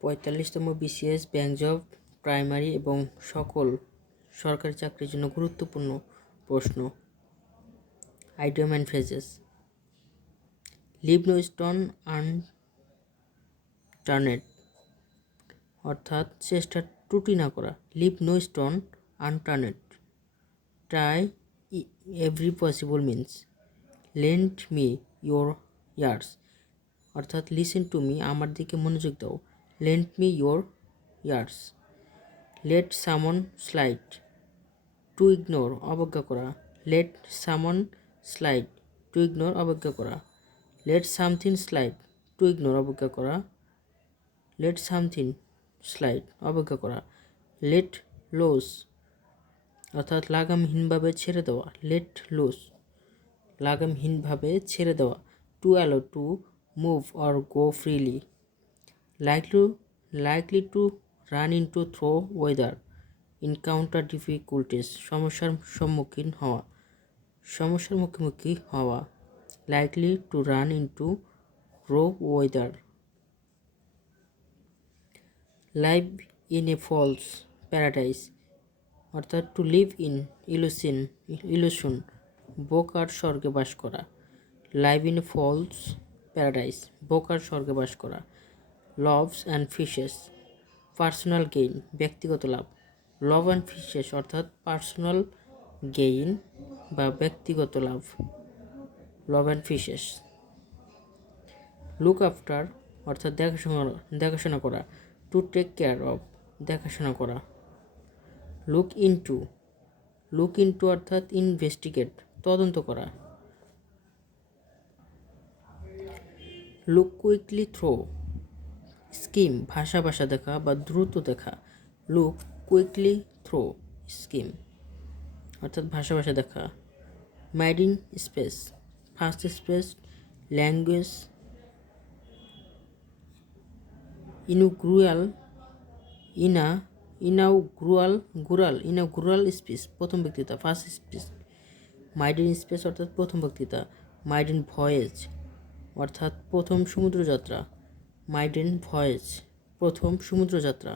45তম BCS bank job primary এবং সকল সরকারি চাকরির জন্য গুরুত্বপূর্ণ প্রশ্ন। Idiom and phrases. Leave no stone unturned, অর্থাৎ চেষ্টা ত্রুটি না করা। Leave no stone unturned, try every possible means. Lend me your ears, অর্থাৎ লিসেন টু মি, আমার দিকে মনোযোগ দাও। Lend me your ears. Let সামন স্লাইড, টু ইগনোর, অবজ্ঞা করা। লেট সামন স্লাইড, টু ইগনোর, অবজ্ঞা করা। Let something slide, to ignore, অবজ্ঞা করা। লেট সামথিং স্লাইড, অবজ্ঞা করা। লেট লোস, অর্থাৎ লাগামহীনভাবে ছেড়ে দেওয়া। লেট লোস, লাগামহীনভাবে ছেড়ে দেওয়া। To allow, to move or go freely. Likely to run into throw weather, encounter difficulties, সমস্যার সম্মুখীন হওয়া, সমস্যার মুখোমুখি হওয়া। Likely to run into row weather. Live in a false paradise, অর্থাৎ টু লিভ ইন ইলুশন, বোকার স্বর্গে বাস করা। Live in a false paradise, বোকার স্বর্গে বাস করা। Loaves and fishes, personal gain, ব্যক্তিগত লাভ। লভ অ্যান্ড ফিশেস, অর্থাৎ পার্সোনাল গেইন বা ব্যক্তিগত লাভ। Loaves and fishes. Look after, অর্থাৎ দেখাশোনা করা। টু টেক কেয়ার অফ, দেখাশোনা করা। লুক ইনটু অর্থাৎ ইনভেস্টিগেট, তদন্ত করা। লুক কুইকলি থ্রো, স্কিম, ভাষা দেখা বা দ্রুত দেখা। লুক কুইকলি থ্রো স্কিম, অর্থাৎ ভাষা দেখা। Maiden speech, first speech, language. Inaugural speech, প্রথম বক্তৃতা, ফার্স্ট স্পিচ। মাইডিন স্পেস, অর্থাৎ প্রথম বক্তৃতা। মাইডিন ভয়েজ, অর্থাৎ প্রথম সমুদ্রযাত্রা। মাইডিন ভয়েজ, প্রথম সমুদ্রযাত্রা।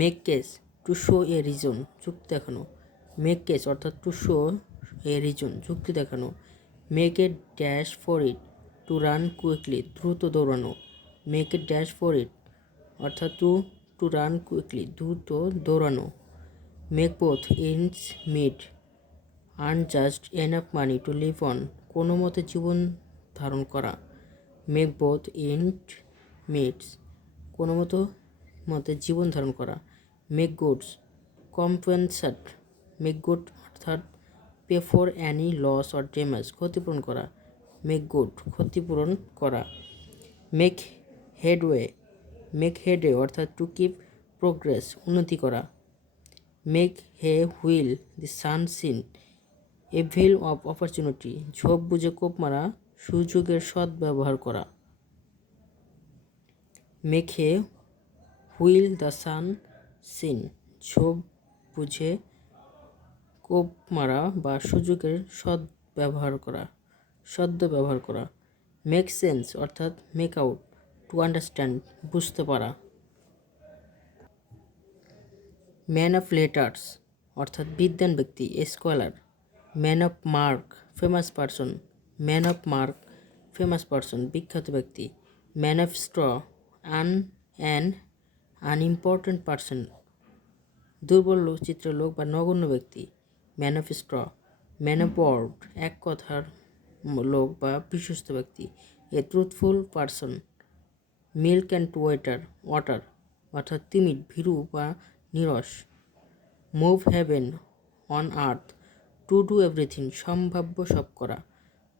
Make case, to show a reason, যুক্তি দেখানো। মেক কেস, অর্থাৎ টু শো এ রিজন, যুক্তি দেখানো। Make a dash for it, to run quickly, দ্রুত দৌড়ানো। Make a dash for it, অর্থাৎ টু রান কুইকলি, দ্রুত দৌড়ানো। Make both ends meet, earn just enough money to live on, কোনো মতে জীবন ধারণ করা। মেক বোথ এন্ড মিটস, কোনো মতে জীবন ধারণ করা। Make goods compensate, make good, অর্থাৎ pay for any loss or damage, ক্ষতিপূরণ করা। মেক গুড, ক্ষতিপূরণ করা। মেক হেডওয়ে, অর্থাৎ টু কিপ প্রোগ্রেস, উন্নতি করা। Make hay while the sun shines, avail of opportunity, ঝোপ বুঝে কোপ মারা, সুযোগের সদ্ব্যবহার করা। Make hay while the sun shines, ঝোপ বুঝে কোপ মারা বা সুযোগের সদ্ব্যবহার করা। মেক সেন্স, অর্থাৎ মেক আউট, টু আন্ডারস্ট্যান্ড, বুঝতে পারা। ম্যান অফ লেটার্স, অর্থাৎ বিদ্বান ব্যক্তি, scholar. Man of mark, famous person. Man of mark, famous person, বিখ্যাত ব্যক্তি। Man of straw, an unimportant person, দুর্বল লোক, চিত্রলোক বা নগণ্য ব্যক্তি। Man of straw. Man of word, এক কথার লোক বা বিশ্বস্ত ব্যক্তি। A truthful person. Milk and water, অর্থাৎ তিমির, ভীরু বা নিরস। Move heaven on earth, to do everything, সম্ভাব্য সব করা।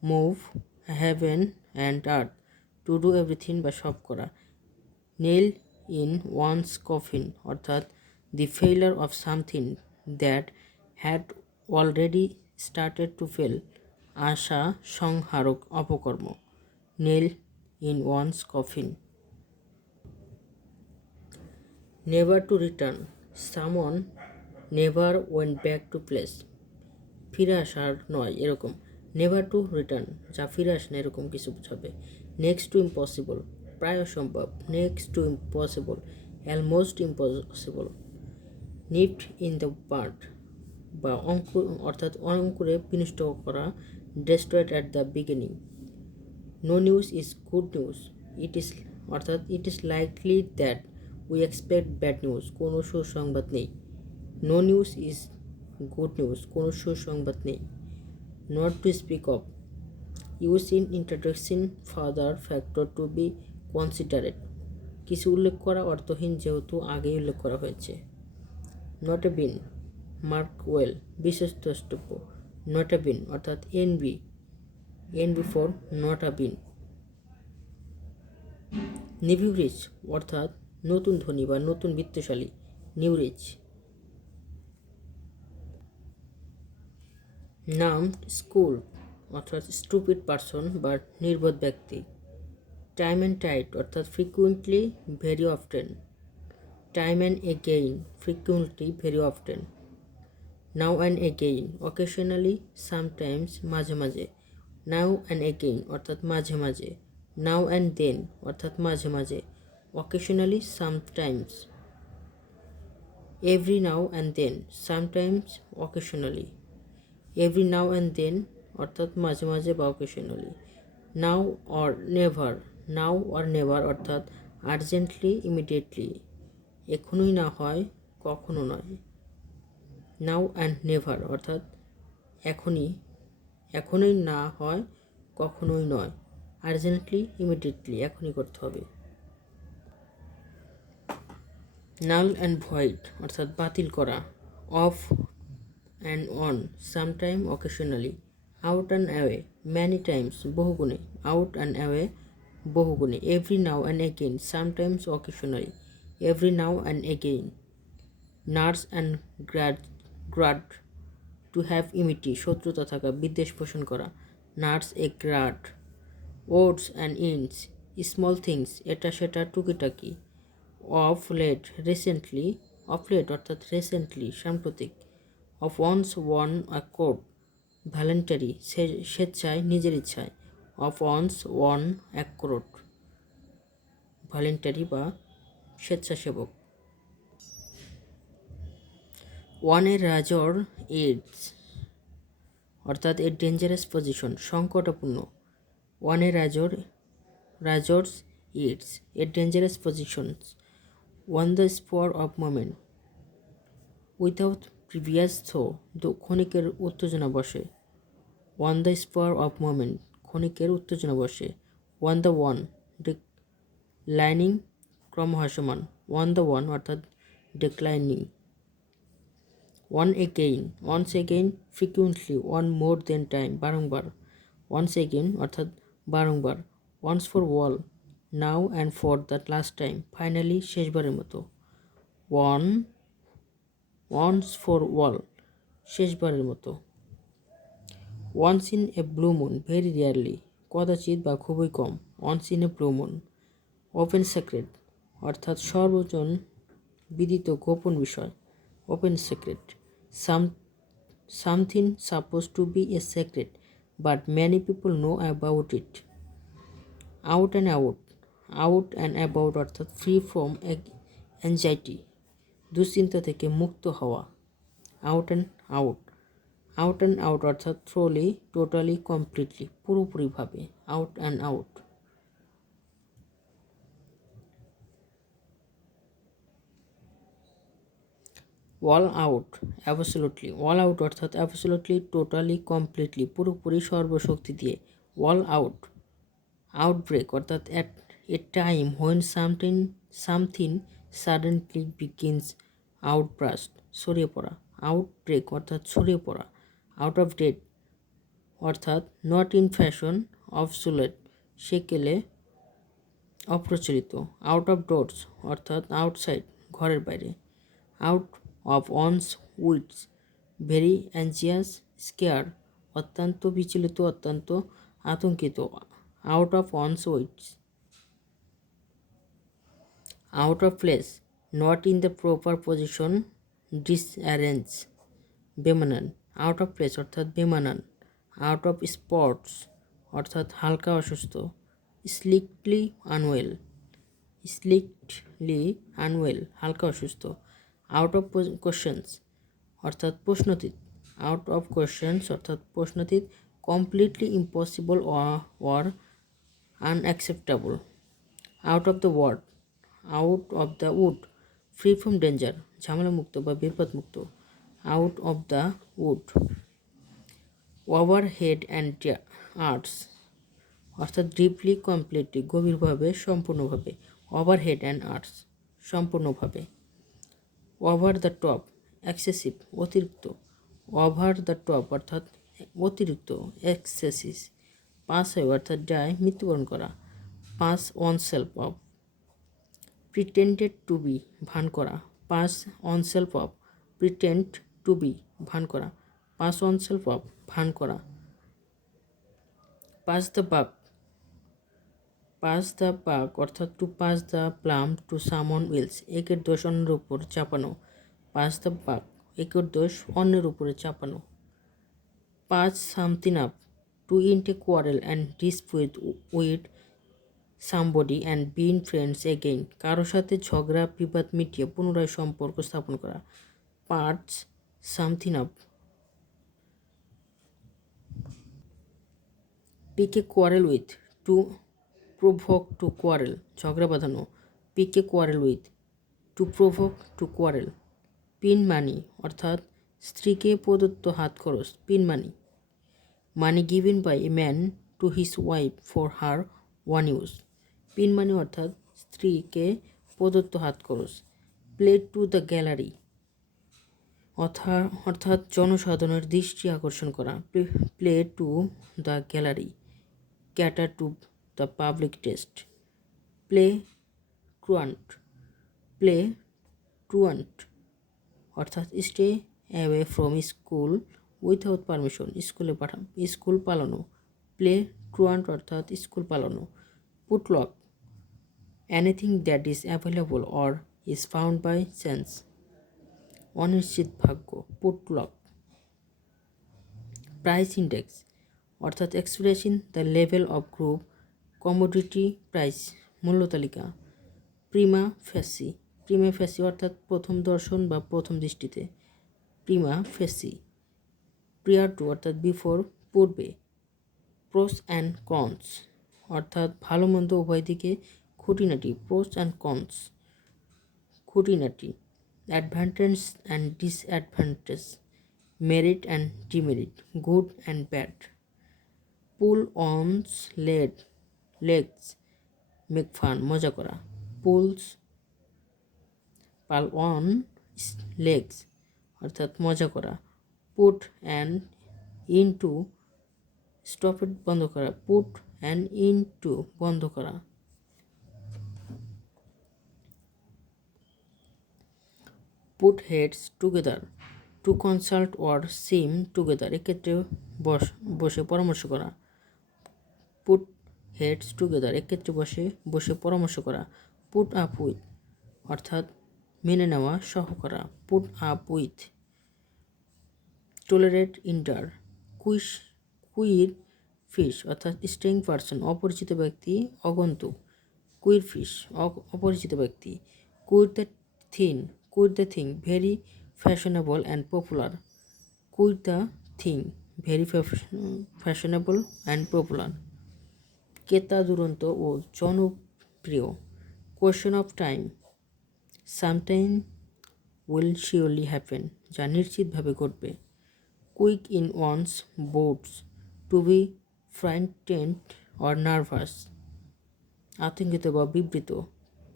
Move heaven and earth, to do everything বা সব করা। নেল ইন ওয়ান্স কফিন, অর্থাৎ the failure of something that had already started to fail, আশা সংহারক অপকর্ম। Nail in one's coffin. Never to return, someone never went back to place, ফিরে আসার নয়, এরকম। নেভার টু রিটার্ন, যা ফিরে আসে না, এরকম কিছু বোঝাবে। নেক্সট টু ইম্পসিবল, প্রায় অসম্ভব, next to impossible, almost impossible. Nipped in the bud বা অঙ্কুর অর্থাৎ অঙ্কুরে বিনষ্ট করা, destroyed at the beginning. No news is good news, it is অর্থাৎ it is likely that we expect bad news, কোনো সুসংবাদ নেই। No news is good news, কোনো সুসংবাদ নেই। Not to speak of, use in introduction further factor to be considered, কিছু উল্লেখ করা অর্থহীন যেহেতু আগেই উল্লেখ করা হয়েছে। Nota bene, mark well, বিশেষ দ্রষ্টব্য। নট এ বিন অর্থাৎ NB, NB for nota bene. New rich অর্থাৎ নতুন ধনী বা নতুন বিত্তশালী, নিউ রিচ। নাম স্কুল অর্থাৎ স্টুপিড পারসন বা নির্বোধ ব্যক্তি। টাইম অ্যান্ড টাইট অর্থাৎ frequently, very often. Time and again, frequently, very often. Now and again, occasionally, sometimes, মাঝে মাঝে। নাও অ্যান্ড এগেইন অর্থাৎ মাঝে মাঝে। নাও অ্যান্ড দেন অর্থাৎ মাঝে মাঝে, occasionally, sometimes. Every now and then, sometimes, occasionally. Every now and then অর্থাৎ মাঝে মাঝে বা occasionally. Now or never, now or never অর্থাৎ আর্জেন্টলি, ইমিডিয়েটলি, এখনই না হয় কখনো নয়। নাও অ্যান্ড নেভার অর্থাৎ এখনই, এখনই না হয় কখনোই নয়। আর্জেন্টলি, ইমিডিয়েটলি, এখনই করতে হবে। নাল অ্যান্ড ভয়েড অর্থাৎ বাতিল করা। Off and on, sometime, occasionally. Out and away, many times, বহুগুণে। আউট অ্যান্ড অ্যাওয়ে, বহুগুণে। Every now and again, sometimes, occasionally. Every now and again. Nurse and grudge, to have enmity, শত্রুতা থাকা, বিদ্বেষ পোষণ করা। Nurse a grudge. Odds and ends, small things, এটা সেটা, টুকিটাকি। Of late, recently, of late অর্থাৎ রিসেন্টলি, সাম্প্রতিক। Of one's own accord, voluntary, স্বেচ্ছায়, নিজের ইচ্ছায়। Of one's own accord, voluntary বা স্বেচ্ছাসেবক। ওয়ান এ রাজর ইটস অর্থাৎ এ ডেঞ্জারাস পজিশন, সংকটাপূর্ণ। On a razor's edge, a dangerous positions. On the spur of moment, without previous thought, ক্ষণিকের উত্তেজনা বসে। On the spur of moment, ক্ষণিকের উত্তেজনা বসে। ওয়ান দ্য ওয়ান, ডিক্লাইনিং, ক্রমহ্রাসমান। On the wane অর্থাৎ declining. Once again, once again, frequently, one more than time, বারংবার। Once again অর্থাৎ বারংবার। Once for all, now and for the last time, finally, শেষবারের মতো। ওয়ান্স ফর ওয়াল, শেষবারের মতো। Once in a blue moon, very rarely, কদাচিৎ বা খুবই কম। Once in a blue moon. Open secret অর্থাৎ সর্বজন বিদিত গোপন বিষয়, open secret. Something supposed to be a secret but many people know about it. Out and out, out and about অর্থাৎ ফ্রি ফ্রম অ্যাংজাইটি, দুশ্চিন্তা থেকে মুক্ত হওয়া। Out and out, out and out অর্থাৎ থ্রোলি, টোটালি, কমপ্লিটলি, পুরোপুরিভাবে। Out and out. All out, absolutely, all out অর্থাৎ absolutely, totally, completely, পুরোপুরি, সর্বশক্তি দিয়ে। All out. আউটব্রেক অর্থাৎ at a time when something suddenly begins, outburst, ছড়িয়ে পড়া। Outbreak অর্থাৎ ছড়িয়ে পড়া। আউট অফ ডেট অর্থাৎ নট ইন ফ্যাশন, অবসোলেট, সেকেলে, অপ্রচলিত। আউট অফ ডোরস অর্থাৎ আউটসাইড, ঘরের বাইরে। Out of one's wits, very anxious, scared, অত্যন্ত বিচলিত, অত্যন্ত আতঙ্কিত। Out of one's wits. Out of place, not in the proper position, disarrange, বেমানান। আউট অফ প্লেস অর্থাৎ বেমানান। আউট অফ স্পটস অর্থাৎ হালকা অসুস্থ। স্লিকলি আনওয়েল, স্লিকলি আনওয়েল হালকা অসুস্থ। আউট অফ কোশ্চেন্স অর্থাৎ প্রশ্নতীত, আউট অফ কোশ্চেন্স অর্থাৎ প্রশ্নতীত। Completely impossible or unacceptable. Out of the wood, out of the wood, free from danger, ঝামেলামুক্ত বা বিপদমুক্ত। Out of the wood. Over head and ears অর্থাৎ deeply, completely গভীরভাবে, সম্পূর্ণভাবে। Over head and ears সম্পূর্ণভাবে। Over the top excessive অতিরিক্ত, over the top অর্থাৎ অতিরিক্ত, এক্সেসিভ। পাস হয় অর্থাৎ যায়, মৃত্যুবরণ করা। Pass on self off, pretended to be ভান করা। Pass on self of, pretend to be ভান করা। পাস অন সেলফ অফ ভান করা। Pass the buck, pass the buck অর্থাৎ to pass the blame to someone else, একের দোষ অন্যের উপর চাপানো। পাস দ্য বাক একের দোষ অন্যের উপরে চাপানো। Pass something up, to end a quarrel and dispute with somebody and been friends again, কারোর সাথে ঝগড়া বিবাদ মিটিয়ে পুনরায় সম্পর্ক স্থাপন করা। Pass something up. Pick a quarrel with, to provoke to quarrel, ঝগড়া বাঁধানো। Pick a quarrel with, to provoke to quarrel. Pin money অর্থাৎ স্ত্রীকে প্রদত্ত হাত খরচ, pin money. Money given by a man to his wife for her own use, pin money অর্থাৎ স্ত্রীকে প্রদত্ত হাত খরচ। প্লে টু দ্য গ্যালারি অর্থাৎ জনসাধারণের দৃষ্টি আকর্ষণ করা। Play to the gallery, cater to the public taste. Play truant, play truant অর্থাৎ stay away from school without permission, school পালানো। প্লে ট্রুয়ান্ট অর্থাৎ স্কুল পালানো। Potluck, anything that is available or is found by chance, অনিশ্চিত ভাগ্য, potluck. Price index অর্থাৎ expressing the level of group commodity price, মূল্য তালিকা। Prima ফেসি, Prima ফেসি অর্থাৎ প্রথম দর্শন বা প্রথম দৃষ্টিতে, প্রিমা ফেসি। প্রিয়ার টু অর্থাৎ বিফোর, পূর্বে। প্রোস অ্যান্ড কনস অর্থাৎ ভালো মন্দ উভয় দিকে, খুঁটিনাটি, প্রোস অ্যান্ড কনস, খুঁটিনাটি। Advantage and disadvantage, merit and demerit, good and bad. Pull one's legs, make fun, মজা করা। পাল অন লেগস অর্থাৎ মজা করা। Put and into, stop it বন্ধ করা। পুট অ্যান্ড ইনটু বন্ধ করা। Put heads together, to consult or sit together, এক্ষেত্রে বসে পরামর্শ করা। পুট হেডস টুগেদার এক্ষেত্রে বসে পরামর্শ করা। পুট আপ উইথ অর্থাৎ মেনে নেওয়া, সহ করা। Put up with. Tolerate endure, queer fish অর্থাৎ স্ট্রেং পারসন, অপরিচিত ব্যক্তি, অগন্তুক। কুইর ফিশ অপরিচিত ব্যক্তি। Queer the thing very fashionable and popular, queer the thing very fashionable and popular. ক্রেতা দুরন্ত ও জনপ্রিয়। Question of time, sometime will surely happen, যা নিশ্চিতভাবে ঘটবে। Quake in one's boots, to be frightened or nervous, আতঙ্কিত বা বিবৃত।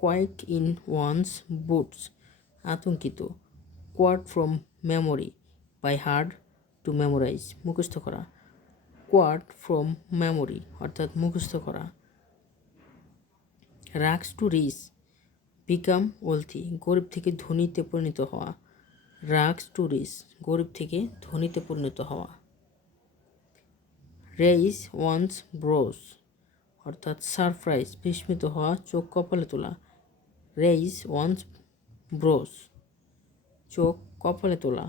কোয়াইক ইন ওয়ান্স বুটস, আতঙ্কিত। Quote from memory, by heart to memorize, মুখস্থ করা। কোয়াট ফ্রম মেমোরি অর্থাৎ মুখস্থ করা। Rags to rich, become wealthy, গরিব থেকে ধনীতে পরিণত হওয়া। রাগস টু রিচ, গরিব থেকে ধনীতে পরিণত হওয়া। রেইজ ওয়ান্স ব্রোস অর্থাৎ সারপ্রাইজ, বিস্মিত হওয়া, চোখ কপালে তোলা। রেইজ ওয়ান্স ব্রোস, চোখ কপালে তোলা।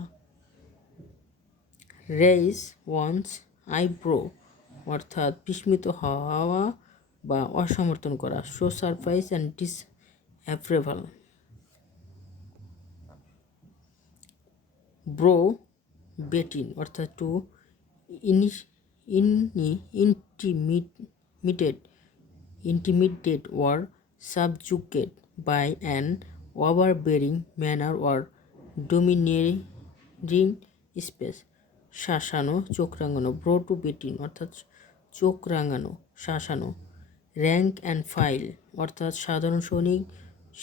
রেইজ ওয়ান্স আইব্রো অর্থাৎ বিস্মিত হওয়া, বা অসমর্থন করা। Show surprise and disapproval. Browbeating to টু intimidate or subjugate by an overbearing manner or domineering space. শাসানো, চোখ রাঙানো। ব্রো টু বেটিন অর্থাৎ চোখ রাঙানো, শাসানো। র্যাঙ্ক অ্যান্ড ফাইল অর্থাৎ সাধারণ সৈনিক,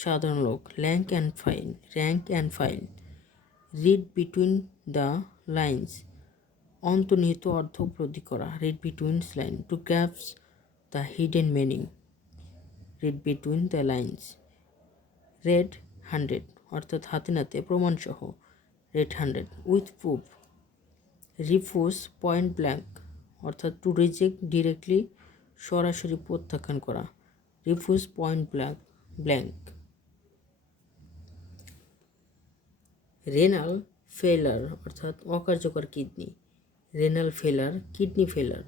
সাধারণ লোক। Rank and file. Read between the lines অন্তর্নিহিত অর্থ উপলব্ধি করা। Read between line to grasp the hidden meaning. Read between the lines. Red 100 অর্থাৎ হাতে নাতে প্রমাণসহ। Red 100 with proof. Refuse point blank অর্থাৎ টু রিজেক্ট ডিরেক্টলি সরাসরি প্রত্যাখ্যান করা। Refuse point blank. রেনাল ফেলার অর্থাৎ অকার্যকর কিডনি। রেনাল ফেলার, কিডনি ফেলার।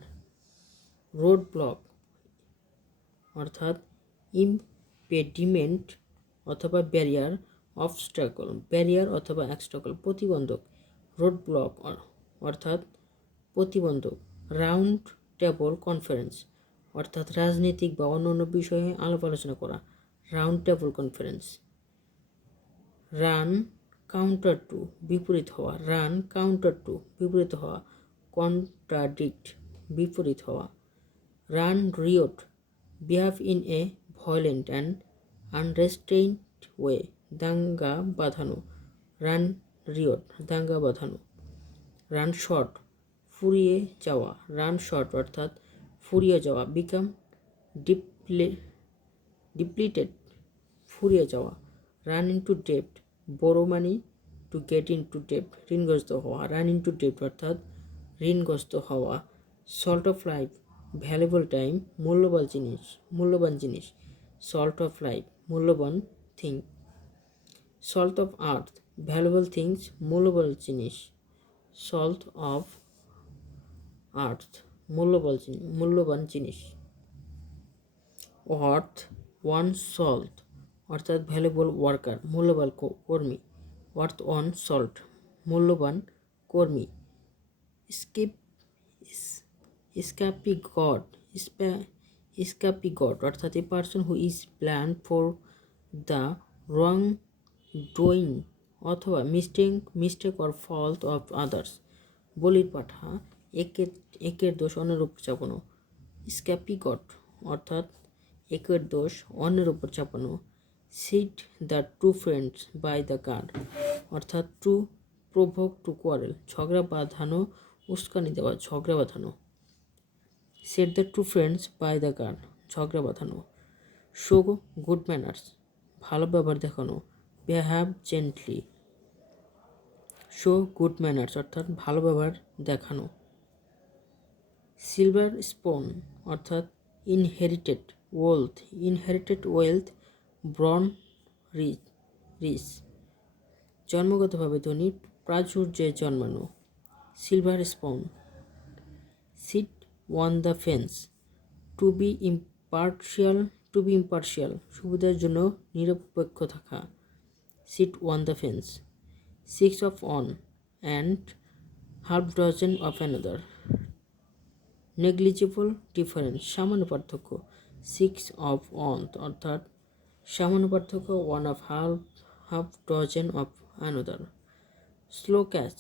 রোড ব্লক অর্থাৎ ইমপেডিমেন্ট অথবা ব্যারিয়ার, অবস্ট্যাকল। ব্যারিয়ার অথবা অবস্ট্যাকল, প্রতিবন্ধক। রোড ব্লক অর্থাৎ প্রতিবন্ধক। রাউন্ড টেবল কনফারেন্স অর্থাৎ রাজনৈতিক বা অন্যান্য বিষয়ে আলাপ আলোচনা করা। Round table conference. Run counter to বিপরীত হওয়া। রান কাউন্টার টু বিপরীত হওয়া। কন্ট্রাডিক্ট বিপরীত হওয়া। Run riot behave in a violent and unrestrained way দাঙ্গা বাঁধানো। রান রিওট দাঙ্গা বাঁধানো। রান শর্ট ফুরিয়ে যাওয়া। রান শর্ট অর্থাৎ ফুরিয়ে যাওয়া। বিকাম ডিপ্লিটেড ফুরিয়ে যাওয়া। রান ইনটু ডেপ্ট বড়ো মানি টু গেট ইনটু ডেপ্ট ঋণগ্রস্ত হওয়া। রান ইনটু ডেপ্ট অর্থাৎ ঋণগ্রস্ত হওয়া। Salt of life valuable time মূল্যবান জিনিস। সল্ট অফ লাইফ মূল্যবান thing. Salt of earth valuable things মূল্যবান জিনিস। সল্ট অফ আর্থ মূল্যবান জিনিস। অর্থ ওয়ান সল্ট অর্থাৎ ভ্যালুয়েবল ওয়ার্কার মূল্যবান কর্মী। অর্থ ওয়ান সল্ট মূল্যবান কর্মী। স্ক্যাপিগট অর্থাৎ a person who is blamed for the wrong doing অথবা mistake or fault of others. বলির পাঠা, একের দোষ অন্যের উপর চাপানো। স্ক্যাপিগট অর্থাৎ একের দোষ অন্যের উপর চাপানো। Sit the two friends by the guard অর্থাৎ টু প্রভোক টু কোয়ারেল ঝগড়া বাঁধানো, উস্কানি দেওয়া, ঝগড়া বাঁধানো। Set the two friends by the guard ঝগড়া বাঁধানো। শো গুড ম্যানার্স ভালো ব্যবহার দেখানো। Behave gently. Show good manners অর্থাৎ ভালো ব্যবহার দেখানো। সিলভার স্পুন অর্থাৎ ইনহেরিটেড ওয়েলথ ব্রন রিচ জন্মগতভাবে ধনী, প্রাচুর্যে জন্মানো। Silver spoon. Sit on the fence to be impartial সুবিধার জন্য নিরপেক্ষ থাকা। Seat on the fence. 6 of one and half dozen of another. Negligible difference সামান্য পার্থক্য। 6 of one অর্থাৎ সামান্য পার্থক্য। 1 of half dozen of another. Slow catch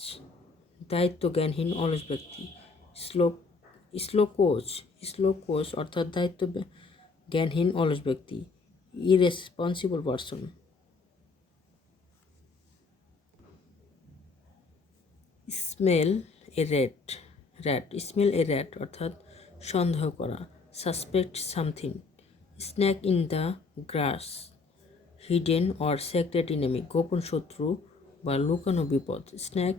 দায়িত্ব জ্ঞানহীন অলস ব্যক্তি। স্লো কোচ অর্থাৎ দায়িত্ব জ্ঞানহীন অলস ব্যক্তি। Irresponsible person. Smell a rat অর্থাৎ সন্দেহ করা। Suspect something. Snake in the grass hidden or secret enemy গোপন শত্রু বা লুকানো বিপদ। স্ন্যাক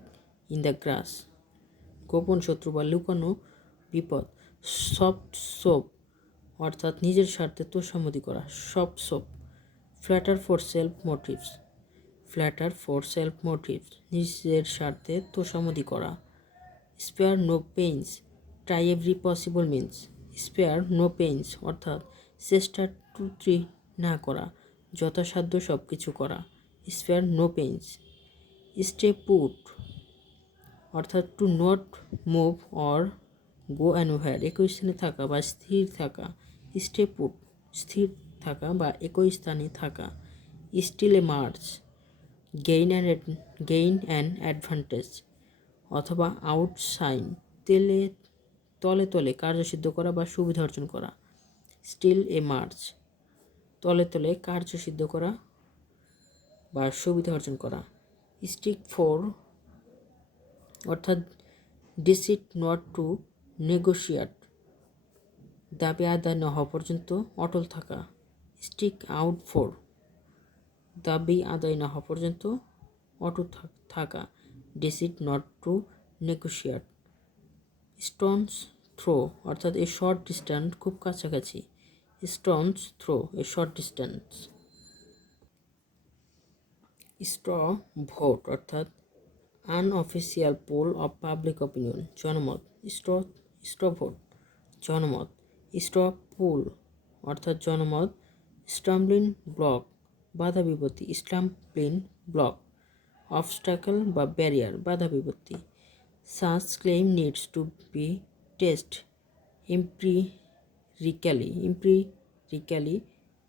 ইন দ্য গ্রাস গোপন শত্রু বা লুকানো বিপদ। সফট সোপ অর্থাৎ নিজের স্বার্থে তোষামোদি করা। Soft soap. Flatter for self motives নিজের স্বার্থে তোষামোদি করা। Spare no pains try every possible means. Spare no pains অর্থাৎ চেষ্টা ত্রুটি না করা, যথাসাধ্য সব কিছু করা। Spare no pains. Stay put অর্থাৎ to not move or go anywhere, একই স্থানে থাকা বা স্থির থাকা। স্টে পুট স্থির থাকা বা একই স্থানে থাকা। Steal a march gain an advantage, অথবা আউটসাইন তলে তলে কার্যসিদ্ধ করা বা সুবিধা অর্জন করা। স্টিল এ মার্চ তলে তলে কার্যসিদ্ধ করা বা সুবিধা অর্জন করা। স্টিক ফর অর্থাৎ ডিসিড নট টু নেগোশিয়েট, দাবি আদায় না হওয়া পর্যন্ত অটল থাকা। স্টিক আউট ফর দাবি আদায় না হওয়া পর্যন্ত অটল থাকা। Decide not to negotiate. Stone's throw অর্থাৎ এ শর্ট ডিস্ট্যান্স, খুব কাছাকাছি। Stone's throw a short distance. Straw vote অর্থাৎ unofficial poll of public opinion, জনমত। স্ট্র ভোট জনমত। স্ট্র পোল অর্থাৎ জনমত। স্টাম্বলিং ব্লক বাধা বিপত্তি। স্টাম্বলিং ব্লক অবস্টাকল বা ব্যারিয়ার, বাধা বিপত্তি। Such claim needs to be test empirically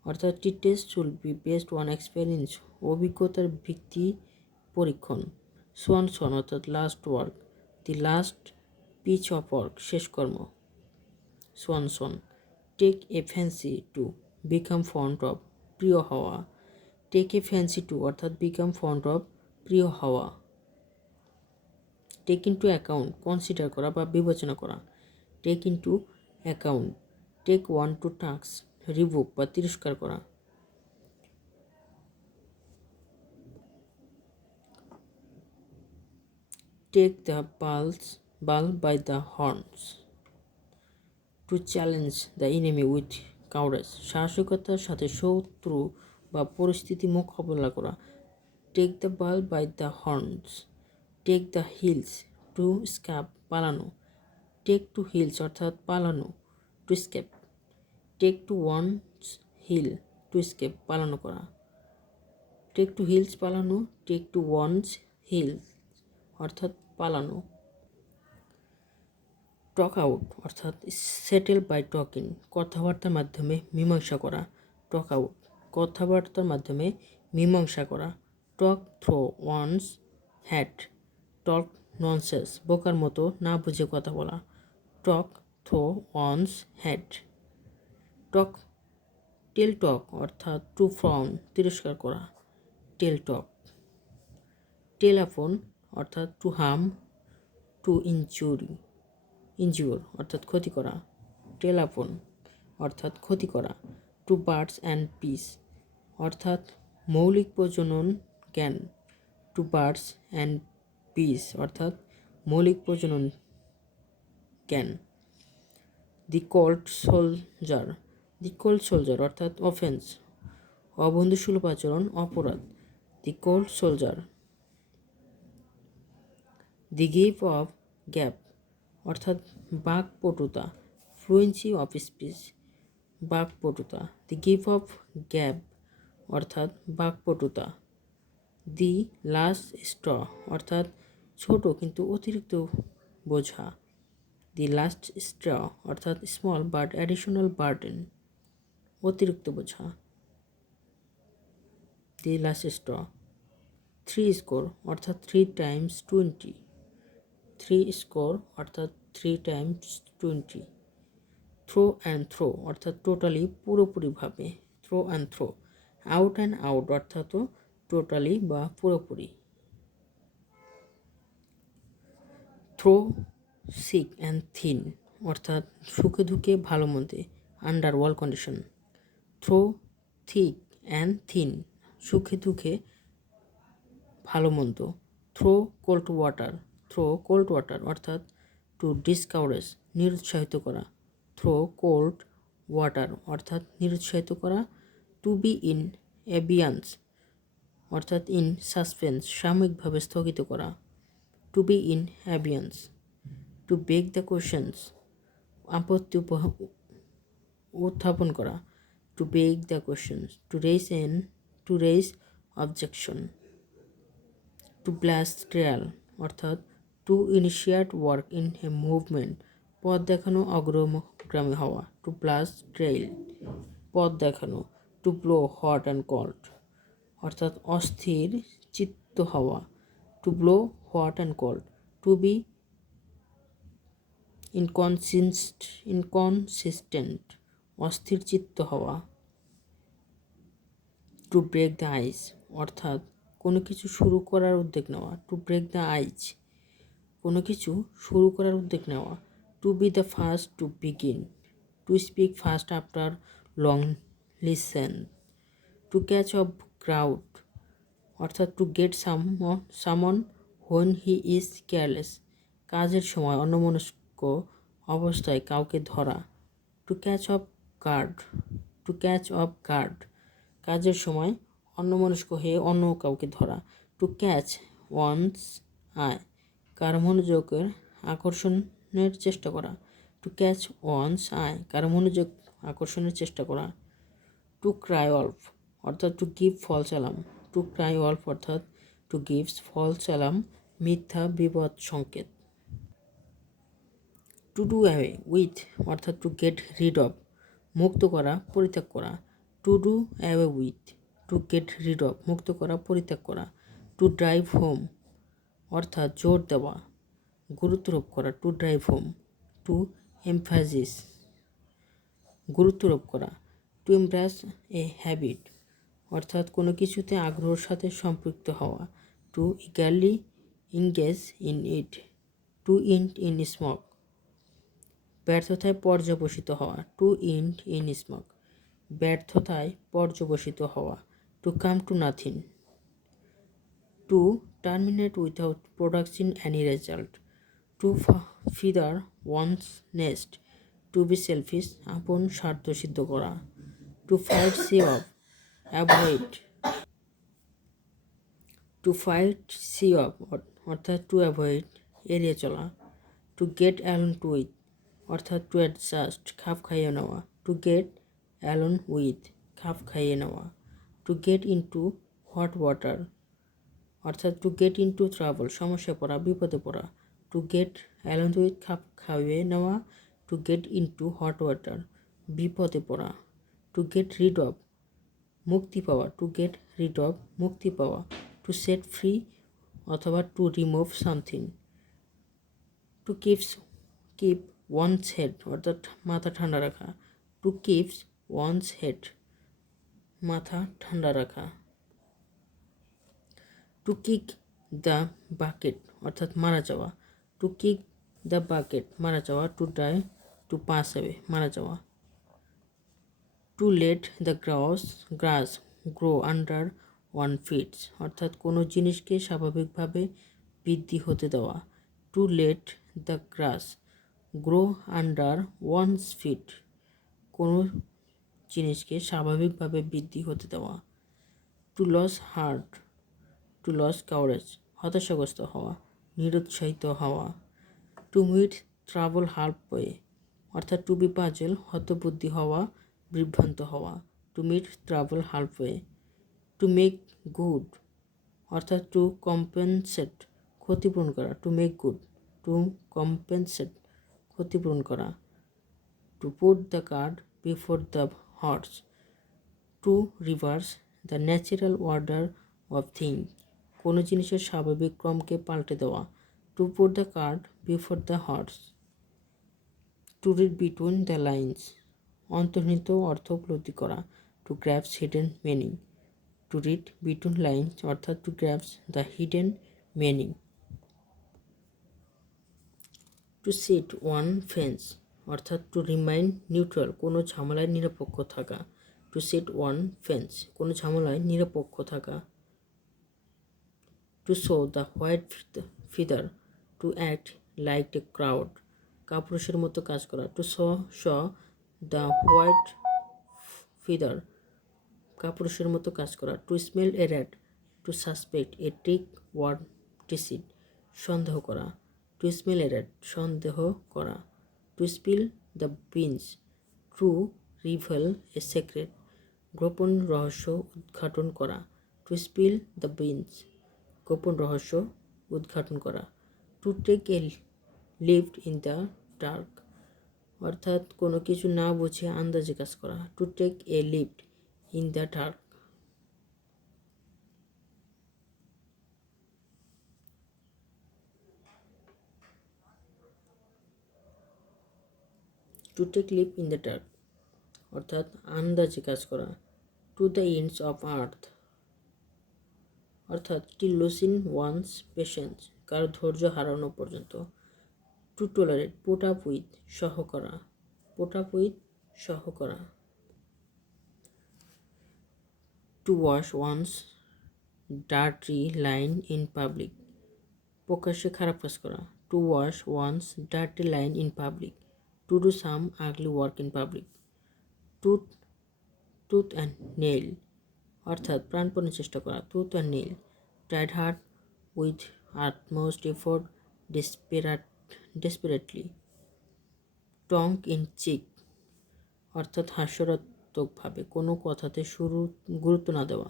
অর্থাৎ the test should be based on experience, অভিজ্ঞতার ভিত্তি পরীক্ষণ। সোয়ানসন অর্থাৎ last work, the last piece of work, শেষ কর্ম। Swan song. Take a fancy to become fond of, প্রিয় হওয়া। টেক এ ফ্যান্সি টু অর্থাৎ বিকাম ফন্ড অফ, প্রিয় হওয়া। টেক ইন্টু অ্যাকাউন্ট কনসিডার করা বা বিবেচনা করা। Take into account. Take one to task rebuke বা তিরস্কার করা। Take the bull by the horns, to challenge the enemy with courage, সাহসিকতার সাথে শত্রু বা পরিস্থিতি মোকাবেলা করা। Take the bull by the horns. Take the hills to escape, পালানো। টেক টু হিলস অর্থাৎ পালানো, to escape. Take to one's heel, to escape, পালানো করা। টেক টু হিলস পালানো। টেক টু ওয়ানস হিল অর্থাৎ পালানো। টক আউট অর্থাৎ সেটেল বাই টকিং, কথাবার্তার মাধ্যমে মীমাংসা করা। টক আউট কথাবার্তার মাধ্যমে মীমাংসা করা। Talk through one's hat, talk nonsense, বোকার মতো না বুঝে কথা বলা। Talk through one's hat. Talk tell talk অর্থাৎ টু ফ্রাউন, তিরস্কার করা। টেল টক। টেলাফোন অর্থাৎ টু হার্ম, টু ইনজিওর অর্থাৎ ক্ষতি করা। টেলাফোন অর্থাৎ ক্ষতি করা। টু বার্ডস অ্যান্ড পিস অর্থাৎ মৌলিক প্রজনন জ্ঞান। টু বার্ডস অ্যান্ড পিস অর্থাৎ মৌলিক প্রজনন জ্ঞান। দি কোল্ড সোলজার অর্থাৎ অফেন্স, অবন্ধুসুলভ আচরণ, অপরাধ। The cold shoulder. দি গিভ অফ গ্যাপ অর্থাৎ বাকপটুতা, ফ্লুয়েন্সি অফ স্পিচ, বাকপটুতা। দি গিভ অফ গ্যাপ অর্থাৎ বাকপটুতা। দি লাস্ট স্ট্র অর্থাৎ ছোট কিন্তু অতিরিক্ত বোঝা। দি লাস্ট স্ট্র অর্থাৎ স্মল বাট অ্যাডিশনাল বার্ডেন, অতিরিক্ত বোঝা। The last straw. Three score অর্থাৎ 3 times 20, থ্রি স্কোর অর্থাৎ 3 times 20। থ্রো অ্যান্ড থ্রো অর্থাৎ টোটালি, পুরোপুরিভাবে। Through and through. Out and out অর্থাৎ টোটালি বা পুরোপুরি। থ্রো সিক অ্যান্ড থিন অর্থাৎ সুখে দুঃখে ভালো মন্দে, under all condition. Through thick and thin সুখে দুঃখে ভালো মন্দ। থ্রো কোল্ড ওয়াটার অর্থাৎ টু ডিসকাউরেজ, নিরুৎসাহিত করা। থ্রো কোল্ড ওয়াটার অর্থাৎ নিরুৎসাহিত করা। টু বি ইন অ্যাবিয়ান্স অর্থাৎ ইন সাসপেন্স, সাময়িকভাবে স্থগিত করা। To be in abeyance. To beg the questions, আপত্তি উত্থাপন করা। to beg the questions, to raise objection, to blast trail অর্থাৎ to initiate work in a movement, পথ দেখানো অগ্রগামী হওয়া, to blast trail পথ দেখানো, to blow hot and cold অর্থাৎ অস্থির চিত্ত হওয়া, to blow hot and cold, to be inconsistent অস্থির চিত্ত হওয়া, টু ব্রেক দ্য আইস অর্থাৎ কোনো কিছু শুরু করার উদ্যোগ নেওয়া, টু ব্রেক দ্য আইস কোনো কিছু শুরু করার উদ্যোগ নেওয়া, to be the first to begin, to speak first after long listen, to catch off guard অর্থাৎ to get someone when he is careless কাজের সময় অন্যমনস্ক অবস্থায় কাউকে ধরা, টু ক্যাচ অফ গার্ড কাজের সময় অন্যমনস্ক হয়ে অন্য কাউকে ধরা, টু ক্যাচ ওয়ান্স আই কার মনোযোগের আকর্ষণের চেষ্টা করা, টু ক্যাচ ওয়ান্স আই কার মনোযোগ আকর্ষণের চেষ্টা করা, টু ক্রাই অলফ অর্থাৎ to give false alarm, to cry wolf অর্থাৎ টু গিভস ফলস অ্যালার্ম মিথ্যা বিপদ সংকেত, টু ডু অ্যাওয়ে উইথ অর্থাৎ টু গেট রিড অফ মুক্ত করা পরিত্যাগ করা, to do away with to get rid of মুক্ত করা পরিত্যাগ করা, টু ড্রাইভ হোম অর্থাৎ জোর দেওয়া গুরুত্বারোপ করা, to drive home, to emphasis গুরুত্বারোপ করা, টু এমব্রাস এ হ্যাবিট অর্থাৎ কোনো কিছুতে আগ্রহের সাথে সম্পৃক্ত হওয়া, to eagerly engage in it, to end in smoke ব্যর্থতায় পর্যবসিত হওয়া, টু ইন্ট ইন স্মোক ব্যর্থতায় পর্যবসিত হওয়া, to come to nothing, to terminate without producing any result, to feather one's nest, to be selfish আপন স্বার্থ সিদ্ধ করা, to fight shy of avoid, to fight shy of অর্থাৎ টু অ্যাভয়েড এড়িয়ে চলা, to get along to with অর্থাৎ to adjust খাপ খাইয়ে নেওয়া, টু গেট অ্যালন উইথ খাপ খাইয়ে নেওয়া, two get into hot water অর্থাৎ টু গেট ইনটু ট্রাভেল সমস্যায় পড়া বিপদে পড়া, টু গেট অ্যালন উইথ খাপ খাইয়ে নেওয়া, two get into hot water বিপদে পড়া, টু গেট রিড অফ মুক্তি পাওয়া, টু গেট রিড অফ মুক্তি পাওয়া, টু সেট ফ্রি অথবা to remove something, to keep one's head অর্থাৎ মাথা ঠান্ডা রাখা, টু কিপস ওয়ানস হেড মাথা ঠান্ডা রাখা, টু কিক দ্য বাকেট অর্থাৎ মারা যাওয়া, টু কিক দ্য বাকেট মারা যাওয়া, to die to pass away মারা যাওয়া, to let the grass grow under one feet অর্থাৎ কোনো জিনিসকে স্বাভাবিকভাবে বৃদ্ধি হতে দেওয়া, to let the grass grow under one's feet কোনো জিনিসকে স্বাভাবিকভাবে বৃদ্ধি হতে দেওয়া, to lose heart to lose courage হতাশাগ্রস্ত হওয়া নিরুৎসাহিত হওয়া, টু মিট ট্রাভেল হাল্ফওয়ে অর্থাৎ টু বি পাজল হতবুদ্ধি হওয়া বিভ্রান্ত হওয়া, to meet travel halfway, to make good অর্থাৎ টু কম্পেনসেট ক্ষতিপূরণ করা, to make good to compensate ক্ষতিপূরণ করা, to put the cart before the horse, to reverse the natural order of thing কোনো জিনিসের স্বাভাবিক ক্রমকে পাল্টে দেওয়া, to put the cart before the horse, to read between the lines অন্তর্নিহিত অর্থ উপলব্ধি করা, to grasp hidden meaning, to read between lines অর্থাৎ to গ্র্যাবস the hidden meaning, to sit on fence অর্থাৎ টু রিমাইন নিউট্রাল কোনো ঝামেলায় নিরপেক্ষ থাকা, টু সিট ওয়ান ফেন্স কোনো ঝামেলায় নিরপেক্ষ থাকা, to show the white feather to act like a coward কাপুরুষের মতো কাজ করা, to show the white feather কাপুরুষের মতো কাজ করা, to smell a rat to suspect a trick or deceit সন্দেহ করা, টু স্মেল এ র্যাট সন্দেহ করা, to spill the beans to reveal a secret গোপন রহস্য উদ্ঘাটন করা, টু স্পিল দ্য বিনস, গোপন রহস্য উদ্ঘাটন করা। To take a leap in the dark, অর্থাৎ কোনো কিছু না বুঝে আন্দাজে কাজ করা, to take a leap in the dark. To take leap in the dark অর্থাৎ আন্দাজে কাজ করা। To the ends of earth অর্থাৎ টি লুসিন ওয়ান্স পেশেন্স, কারো ধৈর্য হারানো পর্যন্ত। To tolerate, put up with, সহ করা, পুট আপ উইথ, সহ করা। To wash one's dirty linen in public, প্রকাশ্যে খারাপ কাজ করা, to wash one's dirty linen in public. To do some ugly work in public. Tooth tooth and nail অর্থাৎ প্রাণপণে চেষ্টা করা, tooth and nail. Tried hard with utmost effort, desperately. Tongue in cheek অর্থাৎ হাস্যরত্মকভাবে কোনো কথাতে গুরুত্ব না দেওয়া।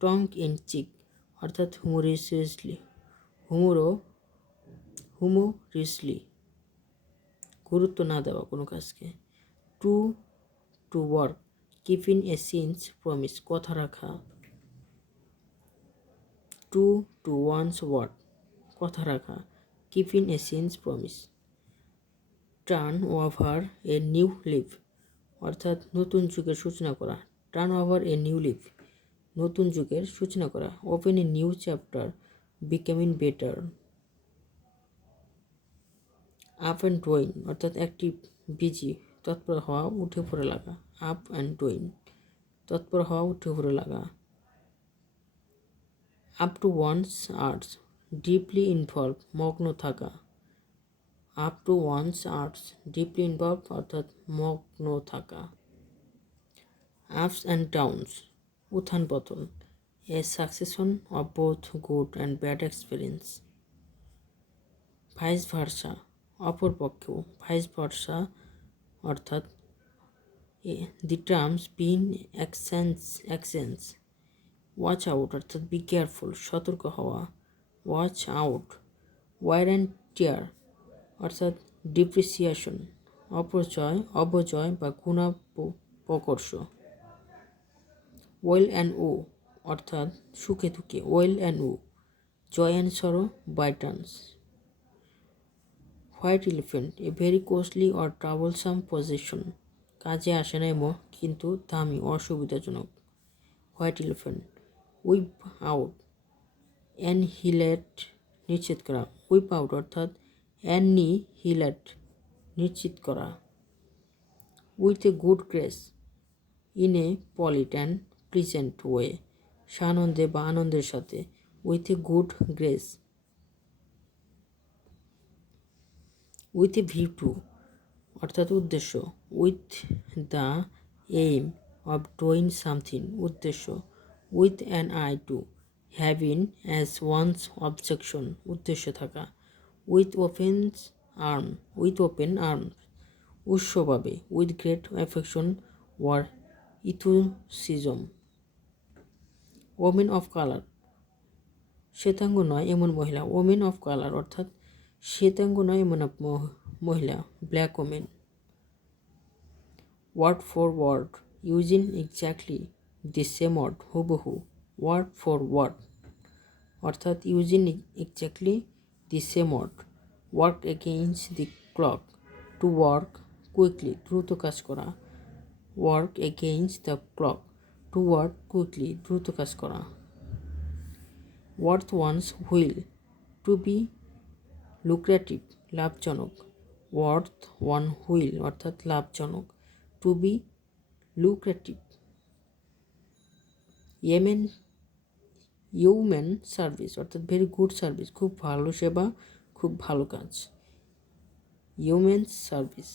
টং ইন চিক অর্থাৎ হুমোরিসলি গুরুত্ব না দেওয়া কোনো কাজকে। True to work, keeping a since promise, কথা রাখা। টু টু ওয়ান্স ওয়ার্ড, কথা রাখা, keeping a since promise. Turn over a new leaf অর্থাৎ নতুন যুগের সূচনা করা, turn over a new leaf, নতুন যুগের সূচনা করা। Open a new chapter, becoming better. Up and doing অর্থাৎ অ্যাক্টিভ, বিজি, তৎপর হওয়া, উঠে পড়ে লাগা, আপ অ্যান্ড ডুইং, তৎপর হওয়া, উঠে পড়ে লাগা। Up to one's ears, deeply involve, মগ্ন থাকা, up to one's ears, deeply involve অর্থাৎ মগ্ন থাকা। আপস অ্যান্ড ডাউনস, উত্থান পতন, a succession of both good and bad experience. Vice versa, অপরপক্ষেও, ভাইস ভার্সা অর্থাৎ the terms been exchange. Watch out অর্থাৎ বি কেয়ারফুল, সতর্ক হওয়া, watch out. Wear and tear অর্থাৎ ডিপ্রিসিয়েশন, অবজয় বা গুণাপকর্ষ। ওয়েল অ্যান্ড ও অর্থাৎ সুখে দুঃখে, weal and woe. Joy and sorrow by turns. White elephant, a very costly or troublesome position, কাজে আসে না এমন কিন্তু দামি, অসুবিধাজনক। White elephant. Wipe out, annihilate, নিশ্চিত করা, উইপ আউট অর্থাৎ অ্যানহিলেট, নিশ্চিত করা। With a good grace, in a polite and pleasant way, সানন্দে বা আনন্দের সাথে, with a good grace. With a view to অর্থাৎ উদ্দেশ্য, with the aim of doing something, উদ্দেশ্য। With an eye to, having as one's objection, উদ্দেশ্য থাকা। With open arm, উৎসভাবে, with great affection or enthusiasm. Women of colour, শ্বেতাঙ্গ নয় এমন মহিলা, ওমেন অফ কালার অর্থাৎ শ্বেতাঙ্গ নয় এমন মহিলা, black women. Word for word, using exactly the same word, হুবহু, ওয়ার্ড ফর ওয়ার্ড অর্থাৎ using exactly the same word. Work against the clock, to work quickly, দ্রুত কাজ করা। Work against the clock, to work quickly, দ্রুত কাজ করা। Worth one's while, to be lucrative, লাভজনক। Worth one while অর্থাৎ লাভজনক, to be lucrative. Yeoman service অর্থাৎ ভেরি গুড সার্ভিস, খুব ভালো সেবা, খুব ভালো কাজ, হিউম্যান সার্ভিস।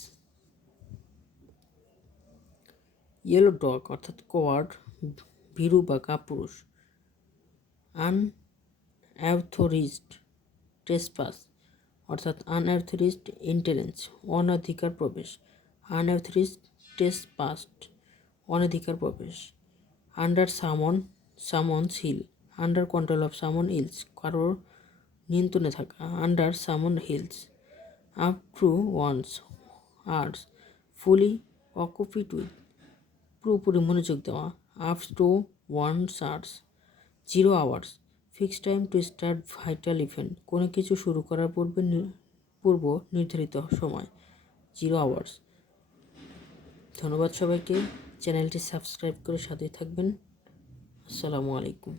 ইয়েলো ডগ অর্থাৎ কোয়ার্ড, ভীরু বা কাপুরুষ। আনঅথরাইজড ট্রেসপাস অর্থাৎ আনঅথরাইজড এন্ট্রেন্স, অনধিকার প্রবেশ। আনঅথরাইজড ট্রেসপাস, অনধিকার প্রবেশ। Under someone's heel, under control of someone's heels, কারোর নিয়ন্ত্রণে থাকা। Under someone's heels, up to one's ears, fully occupied with, পুরোপুরি মনোযোগ দেওয়া। Up to one's ears, 0 hours, fix time to start vital event, কোনো কিছু শুরু করার পূর্ব নির্ধারিত সময়, 0 আওয়ার্স। ধন্যবাদ সবাইকে। চ্যানেলটি সাবস্ক্রাইব করে সাথে থাকবেন। আসসালামু আলাইকুম।